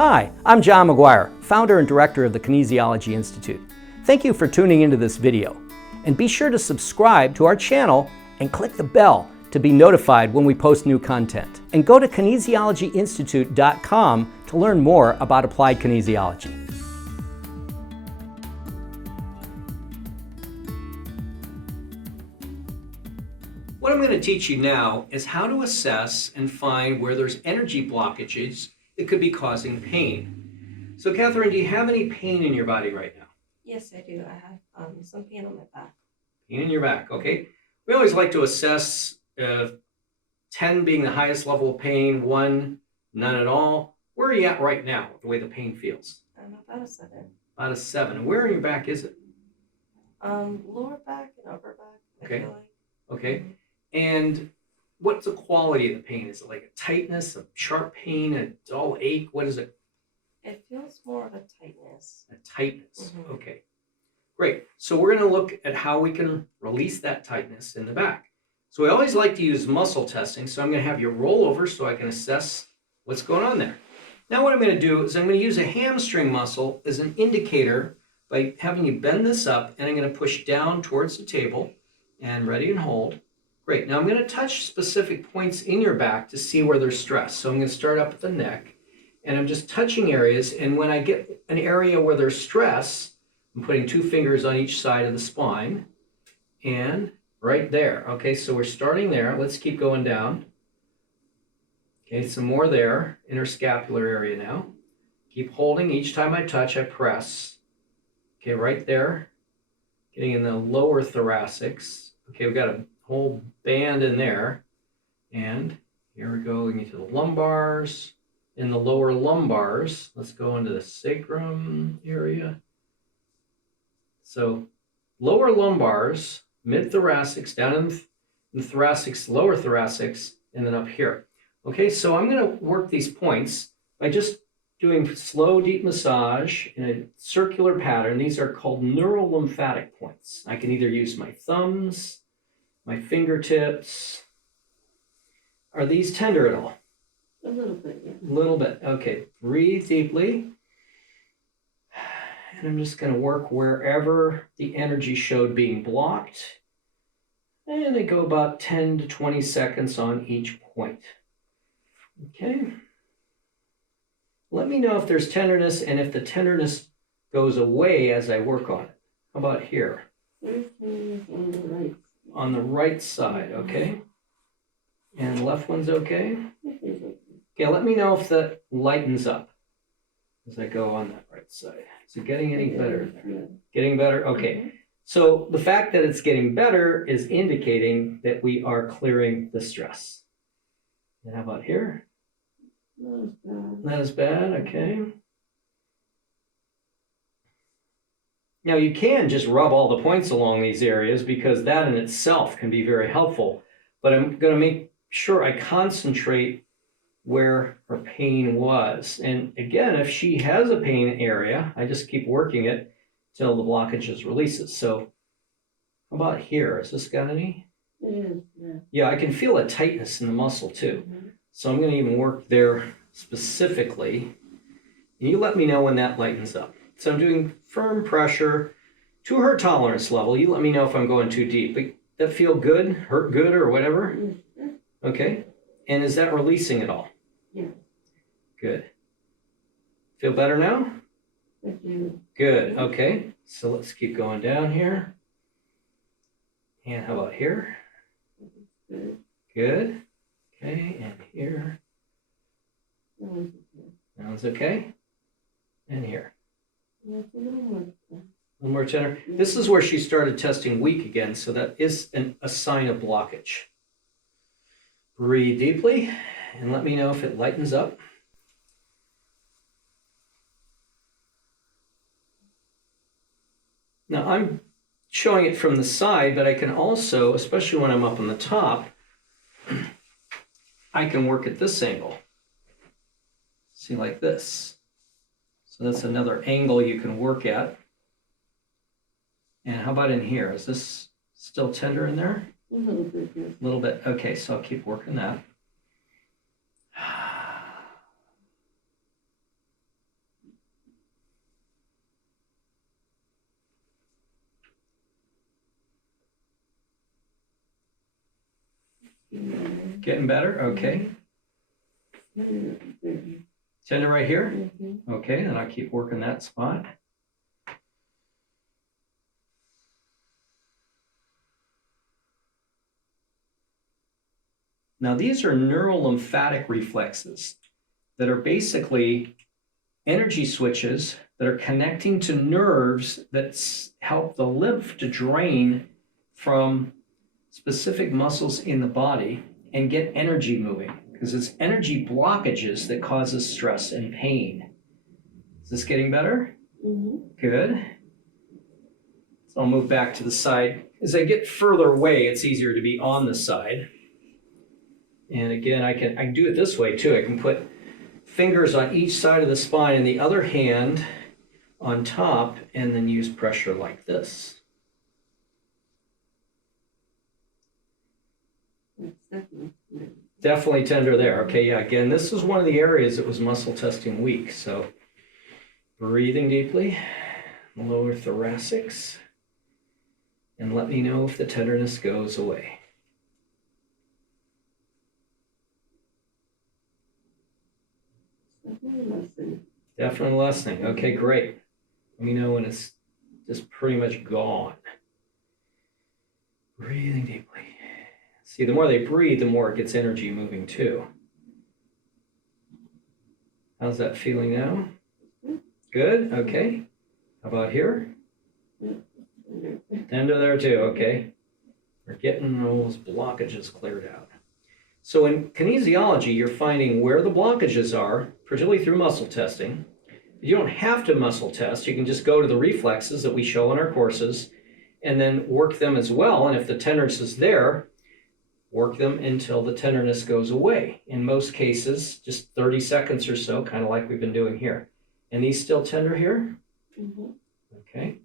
Hi, I'm John McGuire, founder and director of the Kinesiology Institute. Thank you for tuning into this video. And be sure to subscribe to our channel and click the bell to be notified when we post new content. And go to kinesiologyinstitute.com to learn more about applied kinesiology. What I'm going to teach you now is how to assess and find where there's energy blockages that could be causing pain. So Catherine, do you have any pain in your body right now? Yes, I do. I have some pain on my back. Pain in your back, okay. We always like to assess 10 being the highest level of pain, 1, none at all. Where are you at right now, the way the pain feels? I'm about a 7. About a 7. Where in your back is it? Lower back and upper back, Okay. I feel like. Okay. And what's the quality of the pain? Is it like a tightness, a sharp pain, a dull ache? What is it? It feels more of a tightness. A tightness. Mm-hmm. Okay. Great. So we're going to look at how we can release that tightness in the back. So we always like to use muscle testing. So I'm going to have you roll over so I can assess what's going on there. Now what I'm going to do is I'm going to use a hamstring muscle as an indicator by having you bend this up, and I'm going to push down towards the table and ready and hold. Great. Now I'm going to touch specific points in your back to see where there's stress. So I'm going to start up at the neck, and I'm just touching areas. And when I get an area where there's stress, I'm putting 2 fingers on each side of the spine and right there. Okay, so we're starting there. Let's keep going down. Okay, some more there, interscapular area now. Keep holding. Each time I touch, I press. Okay, right there. Getting in the lower thoracics. Okay, we've got a whole band in there. And here we go into the lumbars. In the lower lumbars, let's go into the sacrum area. So lower lumbars, mid-thoracics, down in the thoracics, lower thoracics, and then up here. Okay, so I'm going to work these points by just doing slow, deep massage in a circular pattern. These are called neurolymphatic points. I can either use my thumbs, my fingertips. Are these tender at all? A little bit, yeah. A little bit. Okay, breathe deeply. And I'm just going to work wherever the energy showed being blocked. And they go about 10 to 20 seconds on each point. Okay. Let me know if there's tenderness and if the tenderness goes away as I work on it. How about here? On the right. On the right side, okay. And the left one's okay? Okay, let me know if that lightens up as I go on that right side. Is it getting any better there? Getting better? Okay. So the fact that it's getting better is indicating that we are clearing the stress. And how about here? Not as bad, okay. Now you can just rub all the points along these areas because that in itself can be very helpful. But I'm going to make sure I concentrate where her pain was. And again, if she has a pain area, I just keep working it till the blockages releases. So how about here? Has this got any? Yeah, I can feel a tightness in the muscle too. So I'm going to even work there specifically. And you let me know when that lightens up. So I'm doing firm pressure to her tolerance level. You let me know if I'm going too deep. But that feel good, hurt good, or whatever? Okay. And is that releasing at all? Yeah. Good. Feel better now? Good. Okay. So let's keep going down here. And how about here? Good. Okay. And here. That one's okay. And here. A little more tender. This is where she started testing weak again, so that is a sign of blockage. Breathe deeply and let me know if it lightens up. Now I'm showing it from the side, but I can also, especially when I'm up on the top, I can work at this angle. See, like this. So that's another angle you can work at. And how about in here? Is this still tender in there? A little bit, yeah. A little bit. Okay, so I'll keep working that. Getting better? Okay. Tender right here? Mm-hmm. Okay, then I'll keep working that spot. Now these are neurolymphatic reflexes that are basically energy switches that are connecting to nerves that help the lymph to drain from specific muscles in the body and get energy moving, because it's energy blockages that causes stress and pain. Is this getting better? Mm-hmm. Good. So I'll move back to the side. As I get further away, it's easier to be on the side. And again, I can do it this way too. I can put fingers on each side of the spine and the other hand on top, and then use pressure like this. That's definitely. Definitely tender there. Okay, yeah, again, this is one of the areas that was muscle testing weak. So breathing deeply, lower thoracics, and let me know if the tenderness goes away. Definitely lessening. Okay, great. Let me know when it's just pretty much gone. Breathing deeply. See, the more they breathe, the more it gets energy moving too. How's that feeling now? Good? Okay. How about here? Tender there too, okay. We're getting those blockages cleared out. So in kinesiology, you're finding where the blockages are, particularly through muscle testing. You don't have to muscle test. You can just go to the reflexes that we show in our courses and then work them as well. And if the tenderness is there, work them until the tenderness goes away. In most cases, just 30 seconds or so, kind of like we've been doing here. And these still tender here? Mm-hmm. Okay.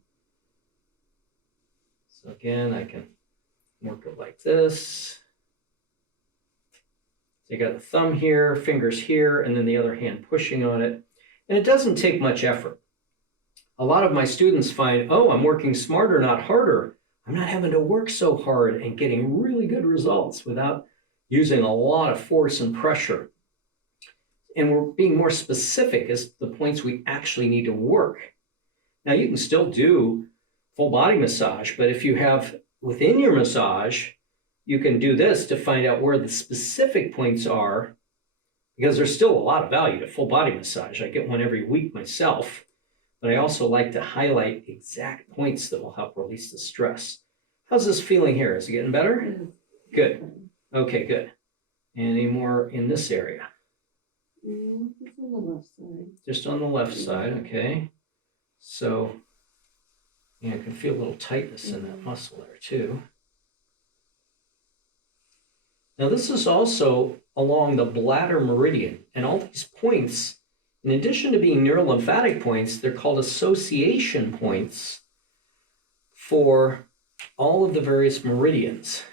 So again, I can work it like this. So you got the thumb here, fingers here, and then the other hand pushing on it. And it doesn't take much effort. A lot of my students find, oh, I'm working smarter, not harder. I'm not having to work so hard and getting really good results without using a lot of force and pressure. And we're being more specific as the points we actually need to work. Now, you can still do full body massage, but if you have within your massage, you can do this to find out where the specific points are, because there's still a lot of value to full body massage. I get one every week myself, but I also like to highlight exact points that will help release the stress. How's this feeling here? Is it getting better? Good. Okay, good. Any more in this area? Just on the left side. Just on the left side, okay. So, yeah, I can feel a little tightness in that muscle there too. Now this is also along the bladder meridian, and all these points, in addition to being neurolymphatic points, they're called association points for all of the various meridians.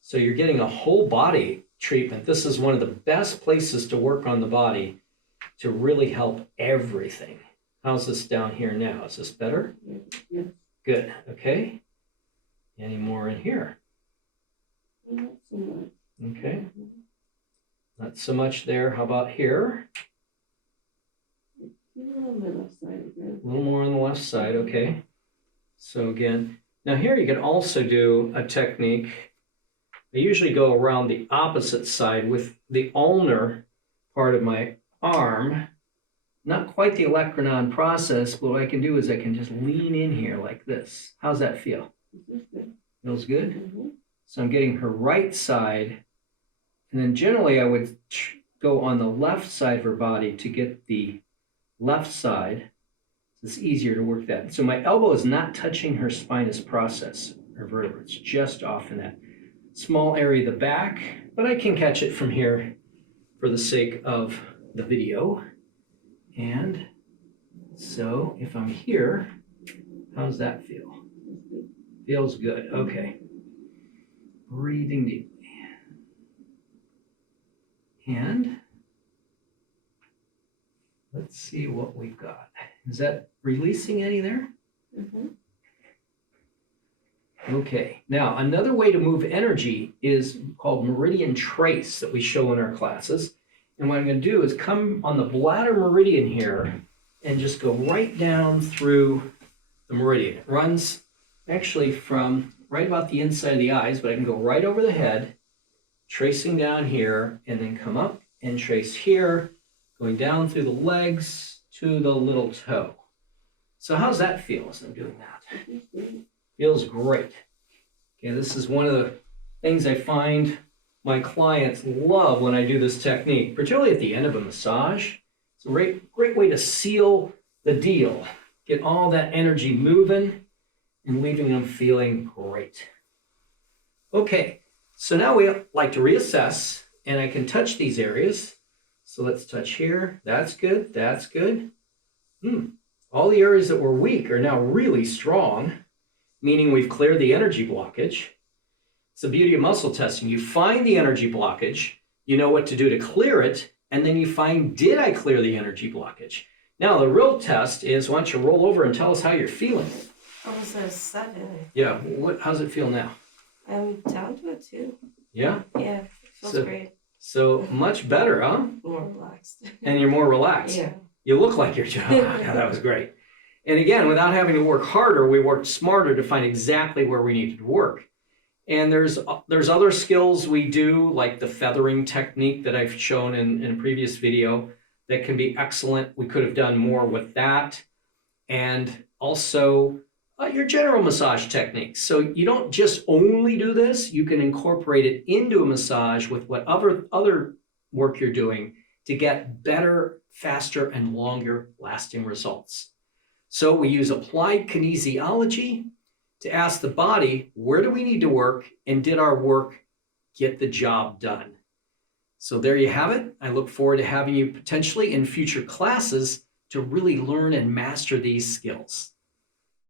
So you're getting a whole body treatment. This is one of the best places to work on the body to really help everything. How's this down here now? Is this better? Yes. Good, okay. Any more in here? Not so much. Okay, not so much there. How about here? A little on the left side again. A little more on the left side, okay. So again, now here you can also do a technique. I usually go around the opposite side with the ulnar part of my arm. Not quite the olecranon process, but what I can do is I can just lean in here like this. How's that feel? This is good. Feels good? Mm-hmm. So I'm getting her right side, and then generally I would go on the left side of her body to get the left side. It's easier to work that. So my elbow is not touching her spinous process, her vertebra. It's just off in that small area of the back, but I can catch it from here for the sake of the video. And so if I'm here, how's that feel? Feels good, okay. Breathing deeply. And let's see what we've got. Is that releasing any there? Mm-hmm. Okay, now another way to move energy is called meridian trace that we show in our classes. And what I'm going to do is come on the bladder meridian here and just go right down through the meridian. It runs actually from right about the inside of the eyes, but I can go right over the head, tracing down here, and then come up and trace here, going down through the legs to the little toe. So how's that feel as I'm doing that? Feels great. Okay, this is one of the things I find my clients love when I do this technique, particularly at the end of a massage. It's a great way to seal the deal, get all that energy moving and leaving them feeling great. Okay, so now we like to reassess, and I can touch these areas. So let's touch here. That's good. That's good. All the areas that were weak are now really strong, meaning we've cleared the energy blockage. It's the beauty of muscle testing. You find the energy blockage, you know what to do to clear it, and then you find, did I clear the energy blockage? Now, the real test is, why don't you roll over and tell us how you're feeling? I was at a 7. Yeah, how's it feel now? I'm down to a 2. Yeah? Yeah, it feels great. So much better, huh? More relaxed. And you're more relaxed. Yeah. You look like you're doing yeah, that was great. And again, without having to work harder, we worked smarter to find exactly where we needed to work. And there's other skills we do, like the feathering technique that I've shown in a previous video that can be excellent. We could have done more with that. And also your general massage techniques. So you don't just only do this, you can incorporate it into a massage with what other work you're doing to get better, faster, and longer lasting results. So we use applied kinesiology to ask the body, where do we need to work, and did our work get the job done? So there you have it. I look forward to having you potentially in future classes to really learn and master these skills.